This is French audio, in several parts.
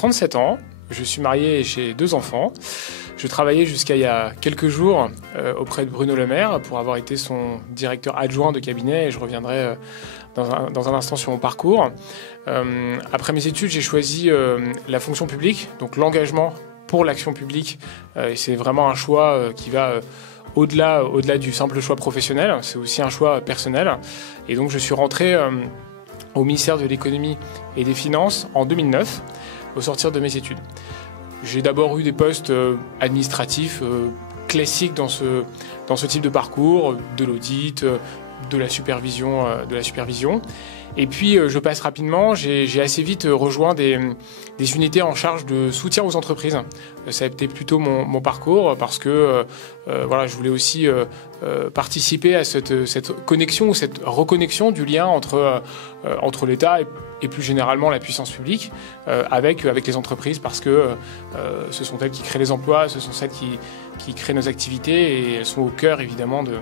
37 ans, je suis marié et j'ai 2 enfants. Je travaillais jusqu'à il y a quelques jours auprès de Bruno Le Maire pour avoir été son directeur adjoint de cabinet et je reviendrai dans un instant sur mon parcours. Après mes études, j'ai choisi la fonction publique, donc l'engagement pour l'action publique. C'est vraiment un choix qui va au-delà du simple choix professionnel, c'est aussi un choix personnel. Et donc je suis rentré au ministère de l'économie et des finances en 2009, au sortir de mes études. J'ai d'abord eu des postes administratifs classiques dans ce type de parcours, de l'audit, de la supervision. Et puis je passe rapidement, j'ai assez vite rejoint des unités en charge de soutien aux entreprises. Ça a été plutôt mon parcours parce que voilà, je voulais aussi participer à cette connexion ou cette reconnexion du lien entre l'État et plus généralement la puissance publique avec les entreprises parce que ce sont elles qui créent les emplois, ce sont celles qui créent nos activités et elles sont au cœur évidemment de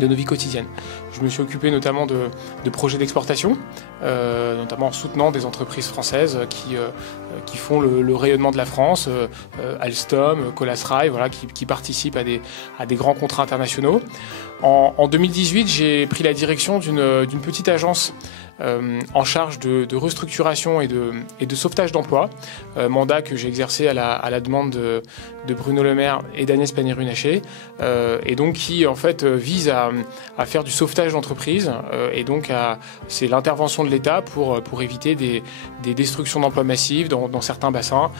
nos vies quotidiennes. Je me suis occupé notamment de projets d'exportation, notamment en soutenant des entreprises françaises qui font le rayonnement de la France, Alstom, Colas Rail, voilà, qui participent à des grands contrats internationaux. En 2018, j'ai pris la direction d'une petite agence en charge de restructuration et de sauvetage d'emplois, mandat que j'ai exercé à la demande de Bruno Le Maire et d'Agnès Pannier-Runacher, et donc qui en fait vise à faire du sauvetage d'entreprise, et donc c'est l'intervention de l'État pour éviter des destructions d'emplois massives dans certains bassins.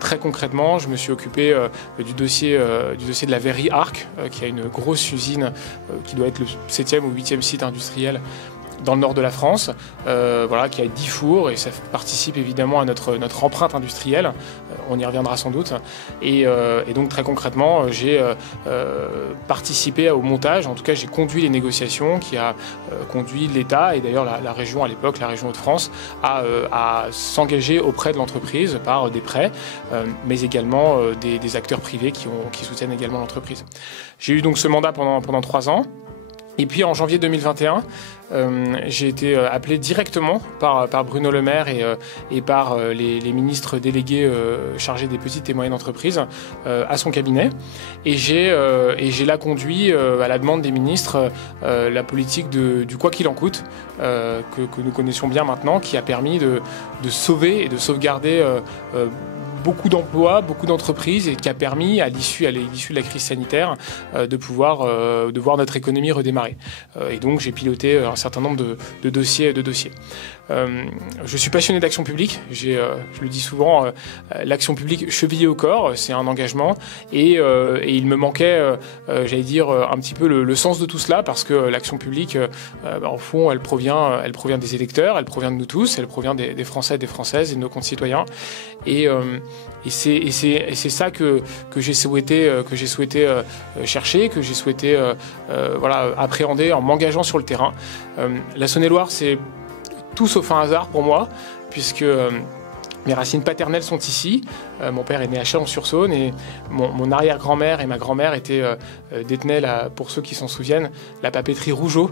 Très concrètement, je me suis occupé du dossier de la Verrerie Arc, qui a une grosse usine qui doit être le 7e ou 8e site industriel dans le nord de la France, voilà, qui a 10 fours et ça participe évidemment à notre empreinte industrielle. On y reviendra sans doute. Et donc très concrètement, j'ai participé au montage, en tout cas j'ai conduit les négociations qui a conduit l'État et d'ailleurs la région à l'époque, la région Hauts-de-France, à s'engager auprès de l'entreprise par des prêts, mais également des acteurs privés qui soutiennent également l'entreprise. J'ai eu donc ce mandat pendant 3 ans. Et puis en janvier 2021, j'ai été appelé directement par Bruno Le Maire et par les ministres délégués chargés des petites et moyennes entreprises à son cabinet. Et j'ai là conduit, à la demande des ministres, la politique du quoi qu'il en coûte, que nous connaissions bien maintenant, qui a permis de sauver et de sauvegarder beaucoup d'emplois, beaucoup d'entreprises et qui a permis, à l'issue de la crise sanitaire, de voir notre économie redémarrer. Et donc, j'ai piloté un certain nombre de dossiers. Je suis passionné d'action publique. Je le dis souvent, l'action publique chevillée au corps, c'est un engagement. Et il me manquait, j'allais dire, un petit peu le sens de tout cela, parce que l'action publique, en fond, elle provient des électeurs, elle provient de nous tous, elle provient des Français et des Françaises et de nos concitoyens. Et c'est ça que j'ai souhaité chercher, que j'ai souhaité voilà, appréhender en m'engageant sur le terrain. La Saône-et-Loire, c'est tout sauf un hasard pour moi, puisque mes racines paternelles sont ici. Mon père est né à Chalon-sur-Saône et mon arrière-grand-mère et ma grand-mère détenaient, pour ceux qui s'en souviennent, la papeterie Rougeot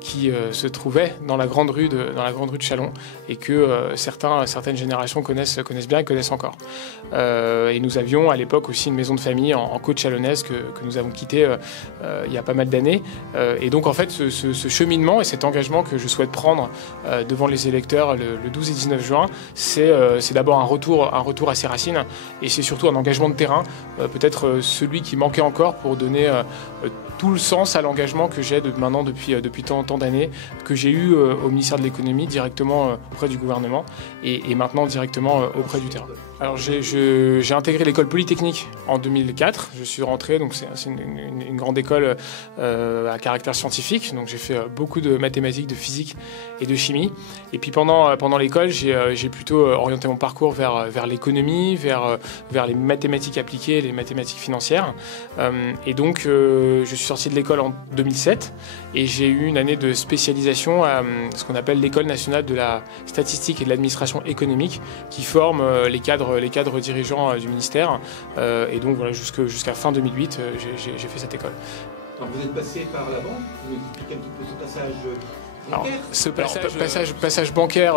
qui se trouvait dans la grande rue de Chalon et que certaines générations connaissent bien et connaissent encore. Et nous avions à l'époque aussi une maison de famille en côte chalonnaise que nous avons quittée il y a pas mal d'années. Et donc en fait ce cheminement et cet engagement que je souhaite prendre devant les électeurs le 12 et 19 juin, c'est d'abord un retour à ses racines et c'est surtout un engagement de terrain, peut-être celui qui manquait encore pour donner tout le sens à l'engagement que j'ai maintenant depuis tant d'années, que j'ai eu au ministère de l'économie directement auprès du gouvernement et maintenant directement auprès du terrain. Alors j'ai intégré l'école polytechnique en 2004, je suis rentré, donc c'est une grande école à caractère scientifique, donc j'ai fait beaucoup de mathématiques, de physique et de chimie. Et puis pendant l'école, j'ai plutôt orienté mon parcours vers l'économie, vers les mathématiques appliquées, les mathématiques financières. Et donc je suis sorti de l'école en 2007 et j'ai eu une année de spécialisation à ce qu'on appelle l'École nationale de la statistique et de l'administration économique, qui forme les cadres dirigeants du ministère. Et donc voilà, jusqu'à fin 2008, j'ai fait cette école. Alors vous êtes passé par la banque, vous expliquez un petit peu ce passage Alors, ce passage bancaire,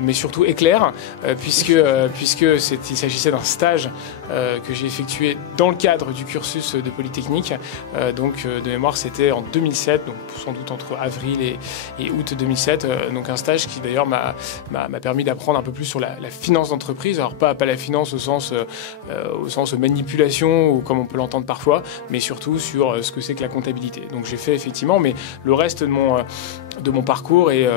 mais surtout éclair, puisque il s'agissait d'un stage que j'ai effectué dans le cadre du cursus de Polytechnique. Donc, de mémoire, c'était en 2007, donc sans doute entre avril et août 2007. Donc, un stage qui d'ailleurs m'a permis d'apprendre un peu plus sur la finance d'entreprise. Alors, pas la finance au sens manipulation, ou comme on peut l'entendre parfois, mais surtout sur ce que c'est que la comptabilité. Donc, j'ai fait effectivement, mais le reste de mon parcours est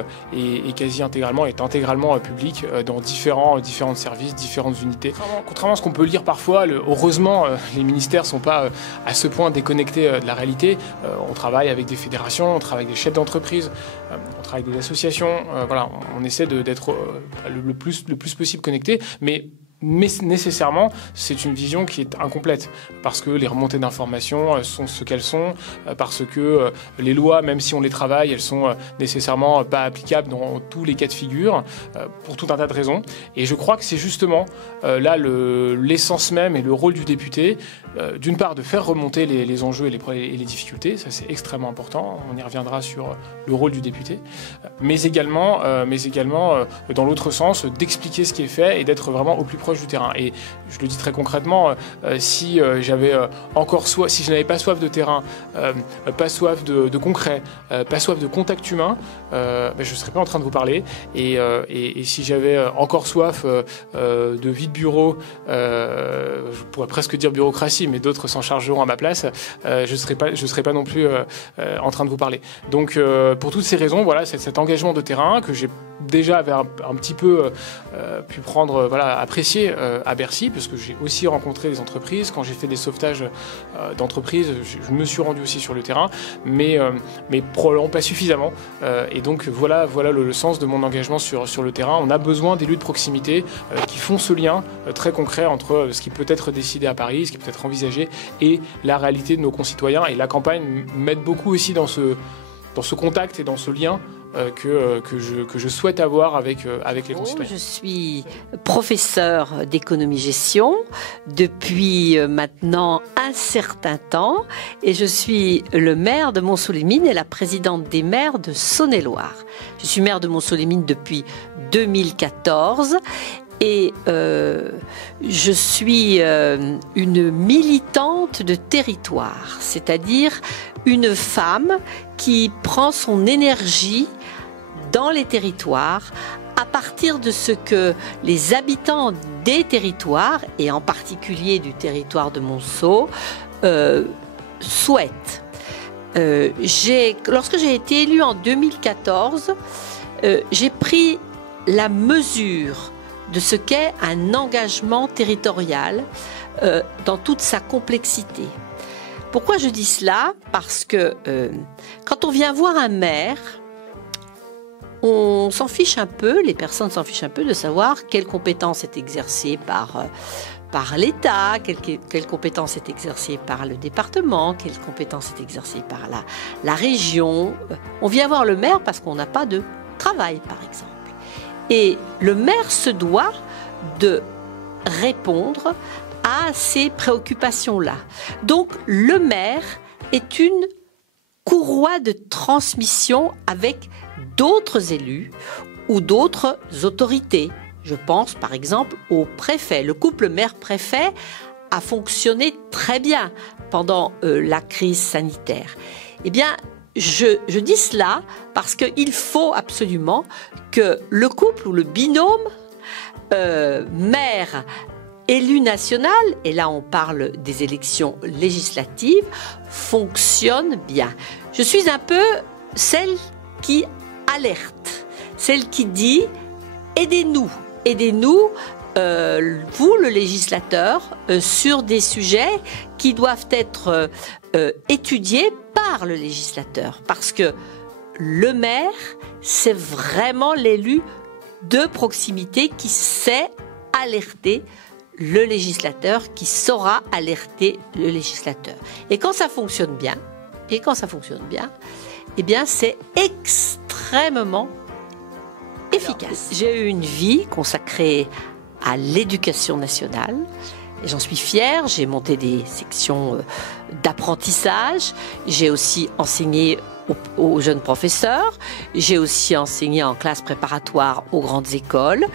intégralement public dans différents services, différentes unités. Contrairement à ce qu'on peut lire parfois, heureusement, les ministères ne sont pas à ce point déconnectés de la réalité. On travaille avec des fédérations, on travaille avec des chefs d'entreprise, on travaille avec des associations. Voilà, on essaie d'être le plus possible connecté, mais nécessairement, c'est une vision qui est incomplète, parce que les remontées d'informations sont ce qu'elles sont, parce que les lois, même si on les travaille, elles sont nécessairement pas applicables dans tous les cas de figure, pour tout un tas de raisons. Et je crois que c'est justement là l'essence même et le rôle du député, d'une part de faire remonter les enjeux et les difficultés, ça c'est extrêmement important, on y reviendra sur le rôle du député, mais également dans l'autre sens, d'expliquer ce qui est fait et d'être vraiment au plus proche du terrain. Et je le dis très concrètement, si je n'avais pas soif de terrain, pas soif de concret, pas soif de contact humain, je ne serais pas en train de vous parler. Et si j'avais encore soif de vie de bureau, je pourrais presque dire bureaucratie, mais d'autres s'en chargeront à ma place, je serais pas non plus en train de vous parler. Donc pour toutes ces raisons, voilà, cet engagement de terrain que j'ai déjà un petit peu pu prendre, apprécier à Bercy, parce que j'ai aussi rencontré des entreprises. Quand j'ai fait des sauvetages d'entreprises, je me suis rendu aussi sur le terrain, mais probablement pas suffisamment. Et donc voilà le sens de mon engagement sur le terrain. On a besoin d'élus de proximité qui font ce lien très concret entre ce qui peut être décidé à Paris, ce qui peut être envisagé, et la réalité de nos concitoyens. Et la campagne m'aide beaucoup aussi dans ce contact et dans ce lien que je souhaite avoir avec les concitoyens. Je suis professeur d'économie-gestion depuis maintenant un certain temps, et je suis le maire de Montceau-les-Mines et la présidente des maires de Saône-et-Loire. Je suis maire de Montceau-les-Mines depuis 2014. Et je suis une militante de territoire, c'est-à-dire une femme qui prend son énergie dans les territoires à partir de ce que les habitants des territoires, et en particulier du territoire de Monceau, souhaitent. Lorsque j'ai été élue en 2014, j'ai pris la mesure de ce qu'est un engagement territorial dans toute sa complexité. Pourquoi je dis cela ? Parce que quand on vient voir un maire, on s'en fiche un peu, les personnes s'en fichent un peu de savoir quelle compétence est exercée par l'État, quelle compétence est exercée par le département, quelle compétence est exercée par la région. On vient voir le maire parce qu'on n'a pas de travail, par exemple. Et le maire se doit de répondre à ces préoccupations-là. Donc, le maire est une courroie de transmission avec d'autres élus ou d'autres autorités. Je pense par exemple au préfet. Le couple maire-préfet a fonctionné très bien pendant la crise sanitaire. Eh bien, je dis cela parce qu'il faut absolument que le couple ou le binôme maire élu national, et là on parle des élections législatives, fonctionne bien. Je suis un peu celle qui alerte, celle qui dit aidez-nous, vous le législateur, sur des sujets qui doivent être étudiés par le législateur, parce que le maire, c'est vraiment l'élu de proximité qui sait alerter le législateur, qui saura alerter le législateur. Et quand ça fonctionne bien, eh bien c'est extrêmement efficace. J'ai eu une vie consacrée à l'éducation nationale. Et j'en suis fière, j'ai monté des sections d'apprentissage, j'ai aussi enseigné aux jeunes professeurs. J'ai aussi enseigné en classe préparatoire aux grandes écoles,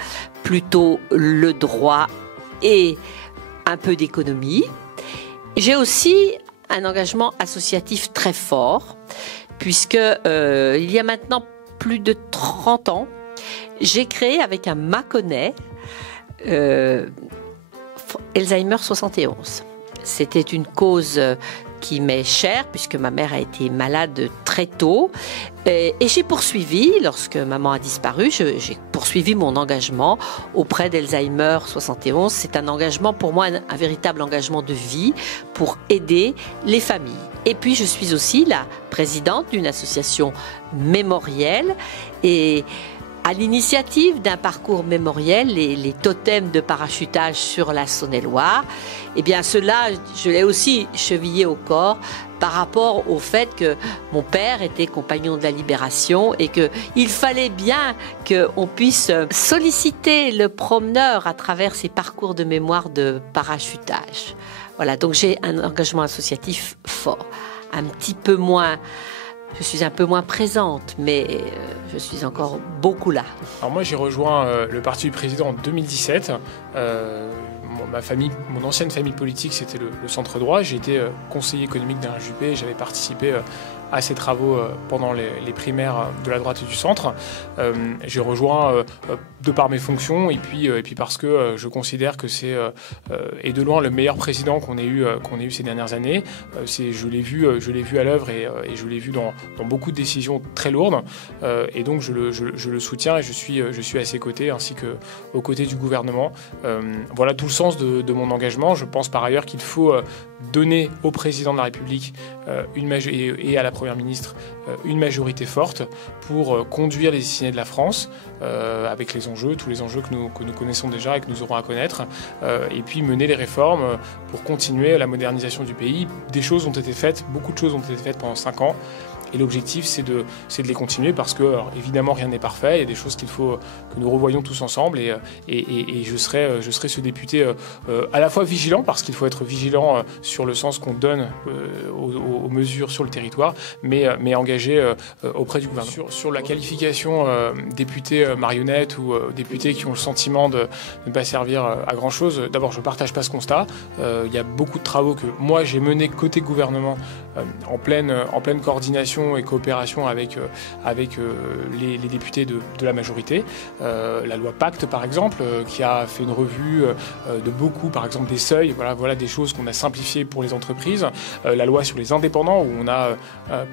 plutôt le droit et un peu d'économie. J'ai aussi un engagement associatif très fort, puisque il y a maintenant plus de 30 ans, j'ai créé avec un Mâconnais Alzheimer 71. C'était une cause qui m'est chère, puisque ma mère a été malade très tôt. Et j'ai poursuivi, lorsque maman a disparu, j'ai poursuivi mon engagement auprès d'Alzheimer 71. C'est un engagement, pour moi, un véritable engagement de vie pour aider les familles. Et puis, je suis aussi la présidente d'une association mémorielle. Et à l'initiative d'un parcours mémoriel, les totems de parachutage sur la Saône-et-Loire, eh bien cela, je l'ai aussi chevillé au corps par rapport au fait que mon père était compagnon de la Libération et qu'il fallait bien qu'on puisse solliciter le promeneur à travers ces parcours de mémoire de parachutage. Voilà, donc j'ai un engagement associatif fort, un petit peu moins... Je suis un peu moins présente, mais je suis encore beaucoup là. Alors moi, j'ai rejoint le parti du président en 2017. Mon ancienne famille politique, c'était le centre droit. J'ai été conseiller économique d'Alain Juppé. J'avais participé à ses travaux pendant les primaires de la droite et du centre. J'ai rejoint de par mes fonctions et puis parce que je considère que c'est et de loin le meilleur président qu'on ait eu ces dernières années. Je l'ai vu à l'œuvre et je l'ai vu dans beaucoup de décisions très lourdes. Et donc je le soutiens et je suis à ses côtés ainsi que aux côtés du gouvernement. Voilà tout le sens de mon engagement. Je pense par ailleurs qu'il faut donner au président de la République et à la Première ministre une majorité forte pour conduire les destinées de la France avec tous les enjeux que nous connaissons déjà et que nous aurons à connaître et puis mener les réformes pour continuer la modernisation du pays. Beaucoup de choses ont été faites pendant 5 ans. Et l'objectif, c'est de les continuer parce que, alors, évidemment, rien n'est parfait. Il y a des choses qu'il faut que nous revoyons tous ensemble. Et je serai ce député à la fois vigilant, parce qu'il faut être vigilant sur le sens qu'on donne aux mesures sur le territoire, mais engagé auprès du gouvernement. Sur la qualification député marionnette ou députés qui ont le sentiment de ne pas servir à grand-chose, d'abord, je ne partage pas ce constat. Il y a beaucoup de travaux que moi, j'ai menés côté gouvernement en pleine coordination et coopération avec les députés de la majorité. La loi Pacte, par exemple, qui a fait une revue de beaucoup, par exemple, des seuils. Voilà des choses qu'on a simplifiées pour les entreprises. La loi sur les indépendants, où on a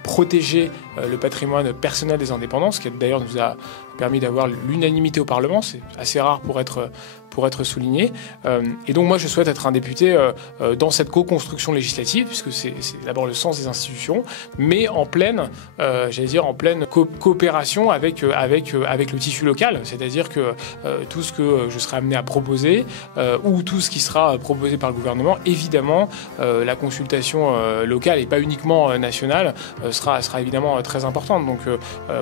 protégé le patrimoine personnel des indépendants, ce qui d'ailleurs nous a permis d'avoir l'unanimité au Parlement. C'est assez rare pour être souligné. Et donc moi, je souhaite être un député dans cette co-construction législative, puisque c'est d'abord le sens des institutions, mais en pleine coopération avec le tissu local. C'est-à-dire que tout ce que je serai amené à proposer, ou tout ce qui sera proposé par le gouvernement, évidemment, la consultation locale et pas uniquement nationale sera évidemment très importante. Donc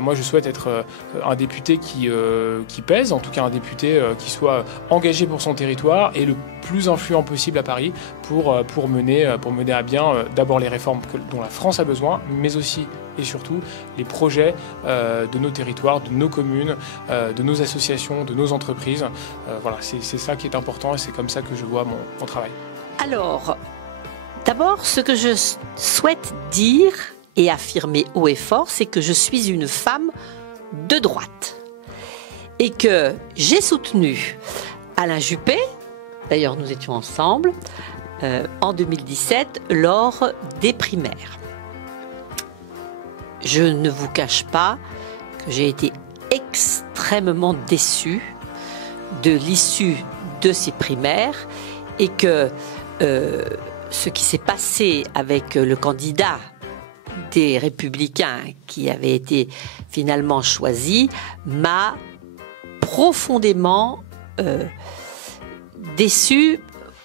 moi, je souhaite être un député qui pèse, en tout cas un député qui soit engagé pour son territoire et le plus influent possible à Paris pour mener à bien d'abord les réformes dont la France a besoin, mais aussi et surtout les projets de nos territoires, de nos communes, de nos associations, de nos entreprises. Voilà, c'est ça qui est important et c'est comme ça que je vois mon travail. Alors, d'abord, ce que je souhaite dire et affirmer haut et fort, c'est que je suis une femme de droite et que j'ai soutenu Alain Juppé, d'ailleurs nous étions ensemble, en 2017 lors des primaires. Je ne vous cache pas que j'ai été extrêmement déçue de l'issue de ces primaires et que ce qui s'est passé avec le candidat des Républicains qui avait été finalement choisi m'a profondément déçue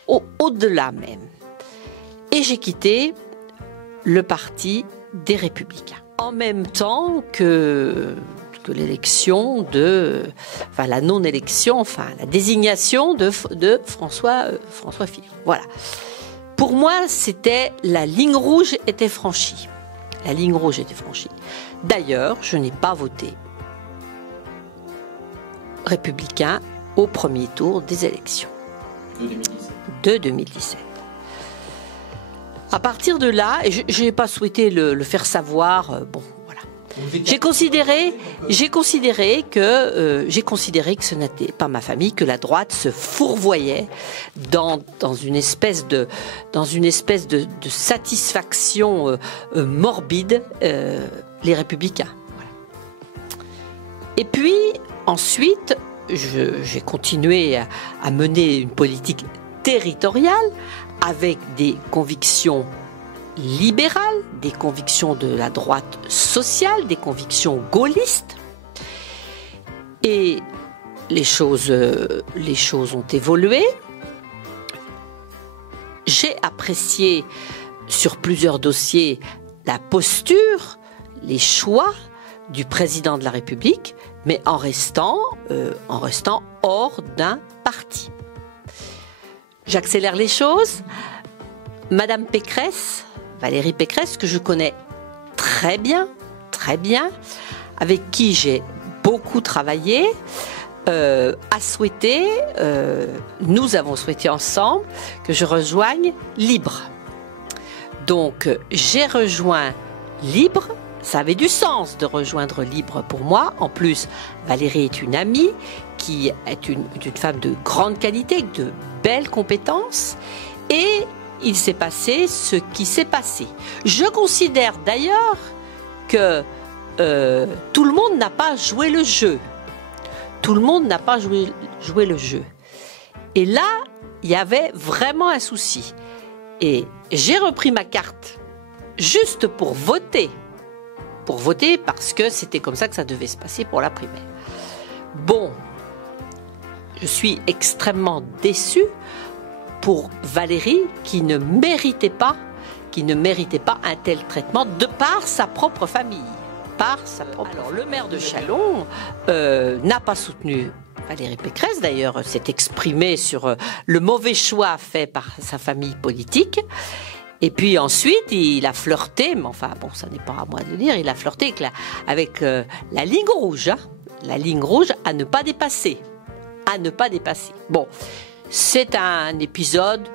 au-delà même. Et j'ai quitté le parti des Républicains. En même temps que l'élection la non-élection, la désignation de François Fillon. Voilà. Pour moi, la ligne rouge était franchie. La ligne rouge était franchie. D'ailleurs, je n'ai pas voté républicain au premier tour des élections de 2017. À partir de là, et je n'ai pas souhaité le faire savoir, bon, voilà. J'ai considéré que ce n'était pas ma famille, que la droite se fourvoyait dans une espèce de satisfaction morbide, les républicains. Voilà. Et puis ensuite, j'ai continué à mener une politique territoriale avec des convictions libérales, des convictions de la droite sociale, des convictions gaullistes. Et les choses ont évolué. J'ai apprécié sur plusieurs dossiers la posture, les choix du président de la République, mais en restant hors d'un parti. J'accélère les choses. Madame Pécresse, Valérie Pécresse, que je connais très bien, avec qui j'ai beaucoup travaillé, nous avons souhaité ensemble que je rejoigne Libre. Donc j'ai rejoint Libre. Ça avait du sens de rejoindre Libre pour moi. En plus, Valérie est une amie qui est une femme de grande qualité, de belles compétences. Et il s'est passé ce qui s'est passé. Je considère d'ailleurs que tout le monde n'a pas joué le jeu. Tout le monde n'a pas joué le jeu. Et là, il y avait vraiment un souci. Et j'ai repris ma carte juste pour voter. Parce que c'était comme ça que ça devait se passer pour la primaire. Bon, je suis extrêmement déçue pour Valérie qui ne méritait pas un tel traitement de par sa propre famille. Alors le maire de Châlons n'a pas soutenu Valérie Pécresse, d'ailleurs s'est exprimé sur le mauvais choix fait par sa famille politique. Et puis ensuite, il a flirté, mais enfin bon, ça n'est pas à moi de le dire, il a flirté avec la ligne rouge, la ligne rouge à ne pas dépasser. Bon, c'est un épisode,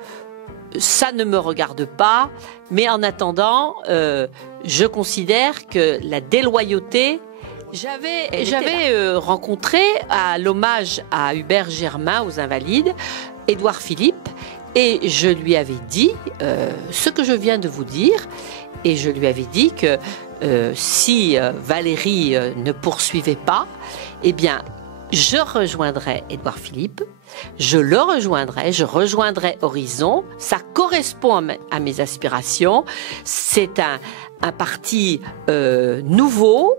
ça ne me regarde pas, mais en attendant, je considère que la déloyauté. J'avais rencontré à l'hommage à Hubert Germain aux Invalides, Édouard Philippe, et je lui avais dit ce que je viens de vous dire, et je lui avais dit que si Valérie ne poursuivait pas, eh bien, je rejoindrais Édouard Philippe, je rejoindrais Horizon, ça correspond à mes aspirations, c'est un parti nouveau,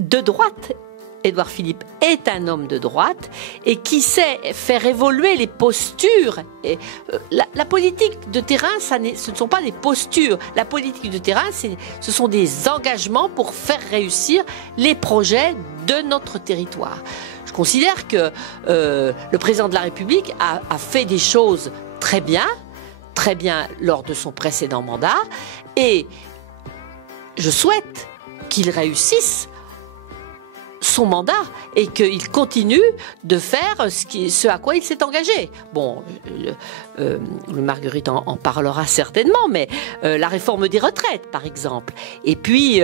de droite. Édouard Philippe est un homme de droite et qui sait faire évoluer les postures. Et, la politique de terrain, ce ne sont pas des postures. La politique de terrain, ce sont des engagements pour faire réussir les projets de notre territoire. Je considère que le président de la République a fait des choses très bien lors de son précédent mandat, et je souhaite qu'il réussisse son mandat et qu'il continue de faire ce à quoi il s'est engagé. Bon, Marguerite en parlera certainement, mais la réforme des retraites, par exemple, et puis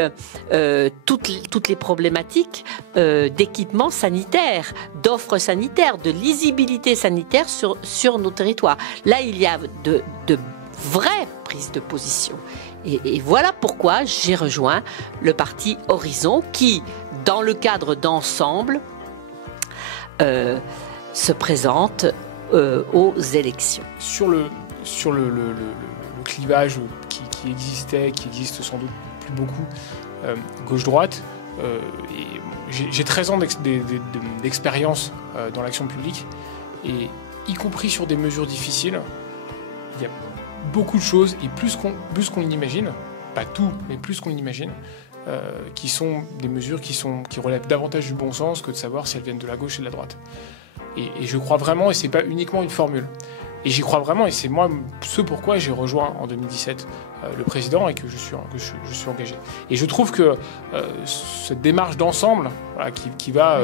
toutes les problématiques d'équipement sanitaire, d'offres sanitaires, de lisibilité sanitaire sur nos territoires. Là, il y a de vraies prises de position. Et voilà pourquoi j'ai rejoint le parti Horizon qui, dans le cadre d'Ensemble, se présente aux élections. Sur le clivage qui existe sans doute plus beaucoup, gauche-droite, j'ai 13 ans d'expérience dans l'action publique, et y compris sur des mesures difficiles, il y a beaucoup de choses, et plus qu'on l'imagine, pas tout, mais plus qu'on l'imagine, qui sont des mesures qui relèvent davantage du bon sens que de savoir si elles viennent de la gauche et de la droite. Et je crois vraiment, et c'est pas uniquement une formule, et j'y crois vraiment, et c'est moi ce pourquoi j'ai rejoint en 2017 le président et que je suis engagé. Et je trouve que cette démarche d'ensemble, voilà, qui va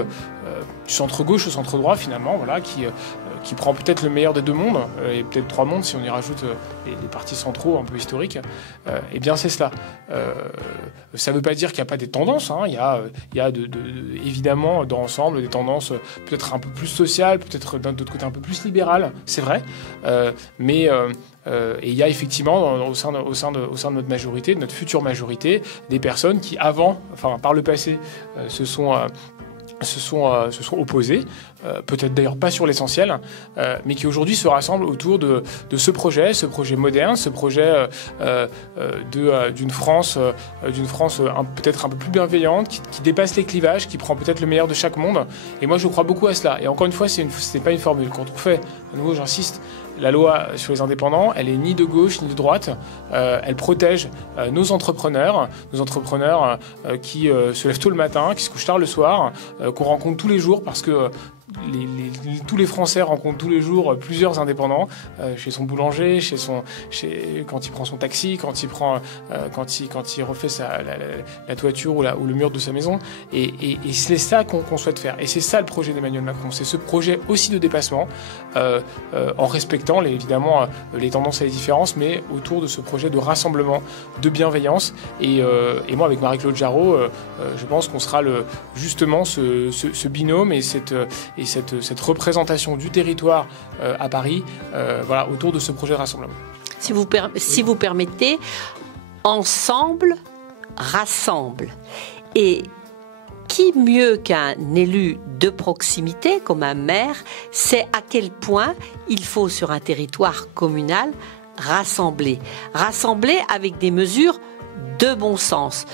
du centre-gauche au centre-droit finalement, voilà, qui prend peut-être le meilleur des deux mondes, et peut-être trois mondes si on y rajoute les partis centraux un peu historiques, eh bien c'est cela. Ça ne veut pas dire qu'il n'y a pas des tendances, hein. Il y a évidemment dans l'ensemble des tendances peut-être un peu plus sociales, peut-être d'un autre côté un peu plus libérales, c'est vrai, mais et il y a effectivement au sein de notre majorité, de notre future majorité, des personnes qui par le passé, se sont opposés, peut-être d'ailleurs pas sur l'essentiel, mais qui aujourd'hui se rassemblent autour de ce projet moderne, ce projet d'une France peut-être un peu plus bienveillante, qui dépasse les clivages, qui prend peut-être le meilleur de chaque monde. Et moi, je crois beaucoup à cela. Et encore une fois, ce n'est pas une formule. Quand on fait, à nouveau, j'insiste, la loi sur les indépendants, elle est ni de gauche ni de droite. Elle protège nos entrepreneurs qui se lèvent tôt le matin, qui se couchent tard le soir, qu'on rencontre tous les jours parce que tous les Français rencontrent tous les jours plusieurs indépendants, chez son boulanger, quand il prend son taxi, quand il refait la toiture ou le mur de sa maison. Et c'est ça qu'on souhaite faire. Et c'est ça le projet d'Emmanuel Macron. C'est ce projet aussi de dépassement, en respectant évidemment les tendances et les différences, mais autour de ce projet de rassemblement, de bienveillance. Et moi, avec Marie-Claude Jarreau, je pense qu'on sera justement ce binôme et cette représentation du territoire à Paris, voilà, autour de ce projet de rassemblement. Si vous permettez, ensemble, rassemble. Et qui mieux qu'un élu de proximité, comme un maire, sait à quel point il faut sur un territoire communal rassembler. Rassembler avec des mesures de bon sens.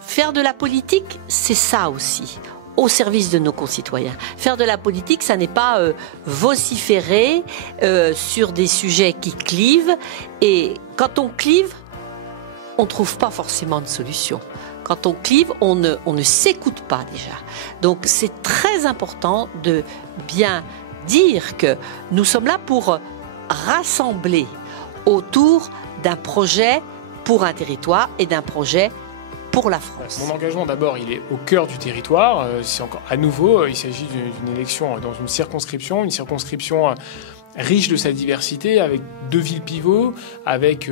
Faire de la politique, c'est ça aussi, au service de nos concitoyens. Faire de la politique, ça n'est pas vociférer sur des sujets qui clivent. Et quand on clive, on ne trouve pas forcément de solution. Quand on clive, on ne s'écoute pas déjà. Donc c'est très important de bien dire que nous sommes là pour rassembler autour d'un projet pour un territoire et d'un projet pour la France. Mon engagement, d'abord, il est au cœur du territoire. C'est encore à nouveau, il s'agit d'une élection dans une circonscription riche de sa diversité, avec 2 villes pivots, avec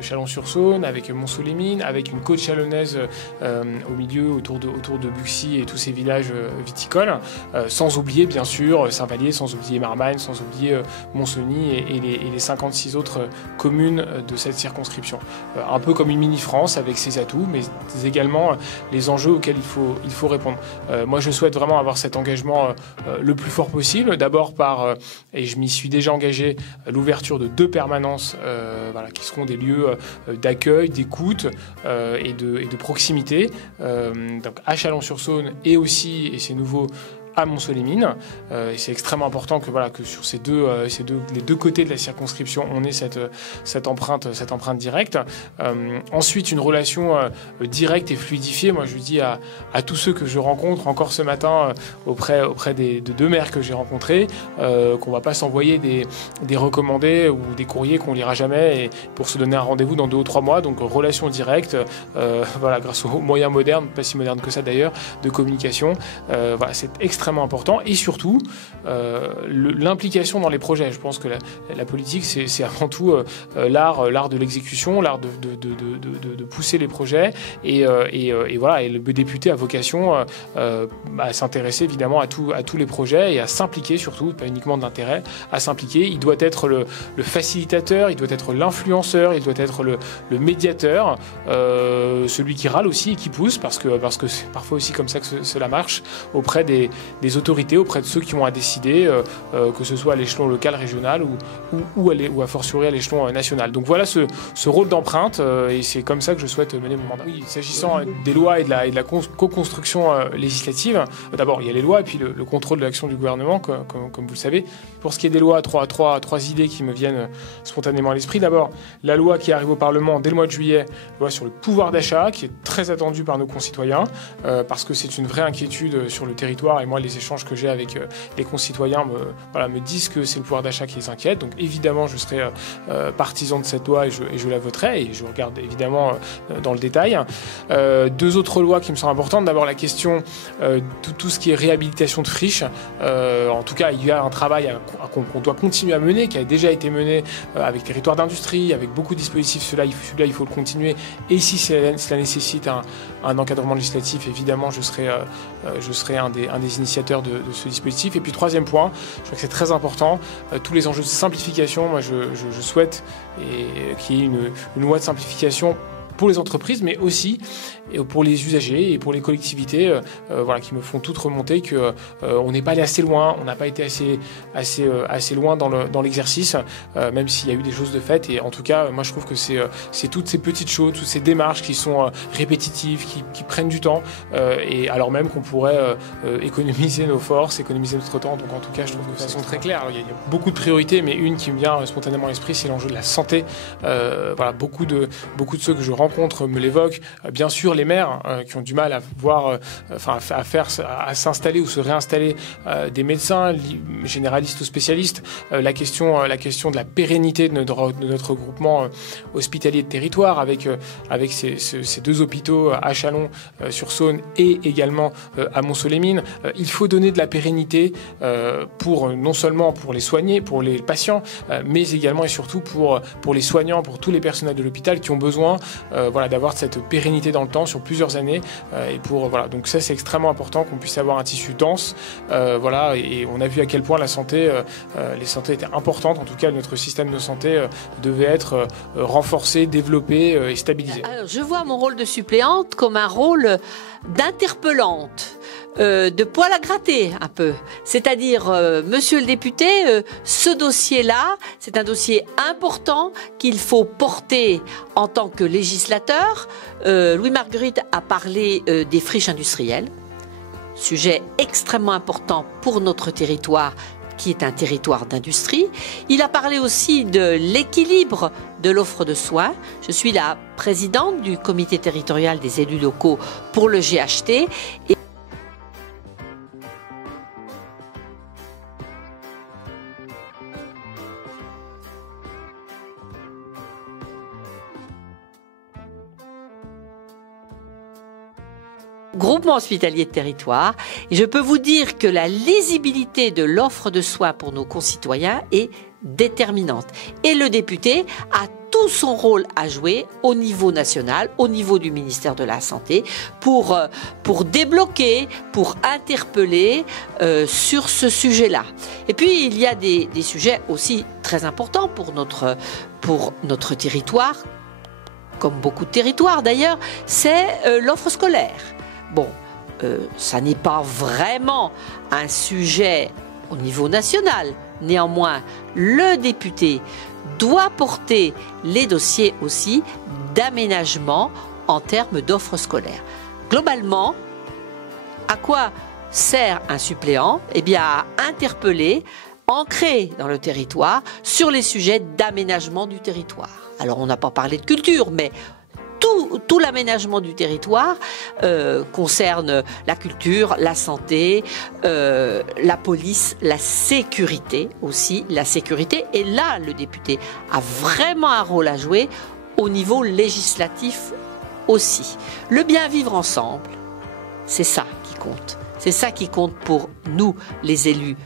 Chalon-sur-Saône, avec Mont-Solémine, avec une côte chalonnaise au milieu, autour de Buxy et tous ces villages viticoles, sans oublier bien sûr Saint-Vallier, sans oublier Marmagne, sans oublier Mont-Cenis et les 56 autres communes de cette circonscription. Un peu comme une mini-France avec ses atouts, mais également les enjeux auxquels il faut répondre. Moi, je souhaite vraiment avoir cet engagement le plus fort possible, d'abord et je m'y suis déjà engagé, l'ouverture de 2 permanences qui seront des lieux d'accueil, d'écoute et de proximité, donc à Chalon-sur-Saône et c'est nouveau, à Mont-Solémine. Et c'est extrêmement important que sur les deux côtés de la circonscription, on ait cette empreinte directe. Ensuite, une relation directe et fluidifiée. Moi, je dis à tous ceux que je rencontre encore ce matin auprès de 2 maires que j'ai rencontrés, qu'on va pas s'envoyer des recommandés ou des courriers qu'on lira jamais et pour se donner un rendez-vous dans 2 ou 3 mois. Donc, relation directe, grâce aux moyens modernes, pas si modernes que ça d'ailleurs, de communication. C'est extrêmement important et surtout l'implication dans les projets. Je pense que la politique, c'est avant tout l'art de l'exécution, l'art de pousser les projets et le député a vocation à s'intéresser évidemment à tous les projets et à s'impliquer surtout, pas uniquement d'intérêt, à s'impliquer. Il doit être le facilitateur, il doit être l'influenceur, il doit être le médiateur, celui qui râle aussi et qui pousse parce que c'est parfois aussi comme ça que cela marche auprès des autorités, auprès de ceux qui ont à décider, que ce soit à l'échelon local, régional ou à fortiori à l'échelon national. Donc voilà ce rôle d'empreinte et c'est comme ça que je souhaite mener mon mandat. Oui, s'agissant des lois et de la co-construction législative, d'abord il y a les lois et puis le contrôle de l'action du gouvernement, comme vous le savez. Pour ce qui est des lois, trois idées qui me viennent spontanément à l'esprit. D'abord, la loi qui arrive au Parlement dès le mois de juillet, loi sur le pouvoir d'achat, qui est très attendue par nos concitoyens, parce que c'est une vraie inquiétude sur le territoire. Et moi, les échanges que j'ai avec les concitoyens me disent que c'est le pouvoir d'achat qui les inquiète. Donc évidemment, je serai partisan de cette loi et je la voterai, et je regarde évidemment dans le détail. Deux autres lois qui me semblent importantes. D'abord, la question de tout ce qui est réhabilitation de friches. En tout cas, il y a un travail qu'on doit continuer à mener, qui a déjà été mené avec territoires d'industrie, avec beaucoup de dispositifs. Celui-là, il faut le continuer. Et si cela nécessite un encadrement législatif, évidemment, je serai un des initiateurs de ce dispositif. Et puis, troisième point, je crois que c'est très important, tous les enjeux de simplification. Moi, je souhaite qu'il y ait une loi de simplification pour les entreprises, mais aussi pour les usagers et pour les collectivités, qui me font toutes remonter que on n'est pas allé assez loin, on n'a pas été assez loin dans l'exercice, même s'il y a eu des choses de fait. Et en tout cas, moi je trouve que c'est toutes ces petites choses, toutes ces démarches qui sont répétitives, qui prennent du temps, et alors même qu'on pourrait économiser nos forces, économiser notre temps. Donc en tout cas, je trouve que de façon très claire. Alors, il y a beaucoup de priorités, mais une qui me vient spontanément à l'esprit, c'est l'enjeu de la santé. Beaucoup de ceux que je rencontre me l'évoquent. Bien sûr, les maires qui ont du mal à s'installer ou se réinstaller, des médecins généralistes ou spécialistes, la question de la pérennité de notre groupement hospitalier de territoire avec ces deux hôpitaux à Chalon-sur-Saône et également à Montceau-les-Mines. Il faut donner de la pérennité non seulement pour les soignés, pour les patients, mais également et surtout pour les soignants, pour tous les personnels de l'hôpital qui ont besoin d'avoir cette pérennité dans le temps sur plusieurs années, donc ça c'est extrêmement important qu'on puisse avoir un tissu dense, et on a vu à quel point les santé étaient importantes. En tout cas, notre système de santé devait être renforcé, développé et stabilisé. Alors, je vois mon rôle de suppléante comme un rôle d'interpellante, de poil à gratter un peu. C'est-à-dire, monsieur le député, ce dossier-là, c'est un dossier important qu'il faut porter en tant que législateur. Louis Marguerite a parlé des friches industrielles, sujet extrêmement important pour notre territoire, qui est un territoire d'industrie. Il a parlé aussi de l'équilibre de l'offre de soins. Je suis la présidente du comité territorial des élus locaux pour le GHT. Groupement hospitalier de territoire, et je peux vous dire que la lisibilité de l'offre de soins pour nos concitoyens est déterminante. Et le député a tout son rôle à jouer au niveau national, au niveau du ministère de la Santé, pour débloquer, pour interpeller sur ce sujet-là. Et puis, il y a des sujets aussi très importants pour notre territoire, comme beaucoup de territoires d'ailleurs, c'est l'offre scolaire. Bon, ça n'est pas vraiment un sujet au niveau national. Néanmoins, le député doit porter les dossiers aussi d'aménagement en termes d'offres scolaires. Globalement, à quoi sert un suppléant? Eh bien, à interpeller, ancrer dans le territoire sur les sujets d'aménagement du territoire. Alors, on n'a pas parlé de culture, mais tout l'aménagement du territoire concerne la culture, la santé, la police, la sécurité aussi, la sécurité. Et là, le député a vraiment un rôle à jouer au niveau législatif aussi. Le bien vivre ensemble, c'est ça qui compte. C'est ça qui compte pour nous, les élus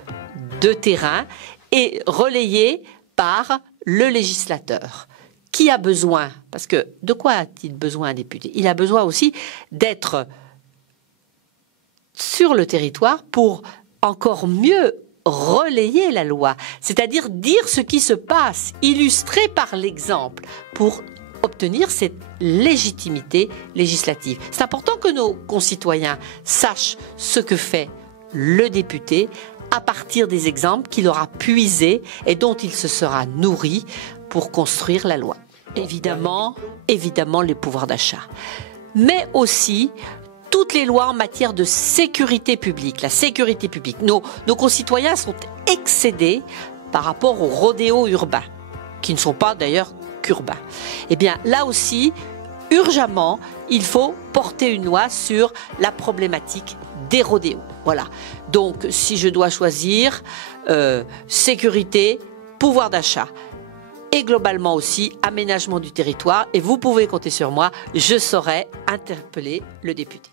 de terrain, et relayé par le législateur. Qui a besoin, parce que de quoi a-t-il besoin un député? Il a besoin aussi d'être sur le territoire pour encore mieux relayer la loi, c'est-à-dire dire ce qui se passe, illustrer par l'exemple, pour obtenir cette légitimité législative. C'est important que nos concitoyens sachent ce que fait le député à partir des exemples qu'il aura puisés et dont il se sera nourri pour construire la loi. Évidemment, les pouvoirs d'achat. Mais aussi toutes les lois en matière de sécurité publique. La sécurité publique. Nos concitoyens sont excédés par rapport aux rodéos urbains, qui ne sont pas d'ailleurs qu'urbains. Eh bien, là aussi, urgemment, il faut porter une loi sur la problématique des rodéos. Voilà. Donc, si je dois choisir, sécurité, pouvoir d'achat et globalement aussi aménagement du territoire, et vous pouvez compter sur moi, je saurai interpeller le député.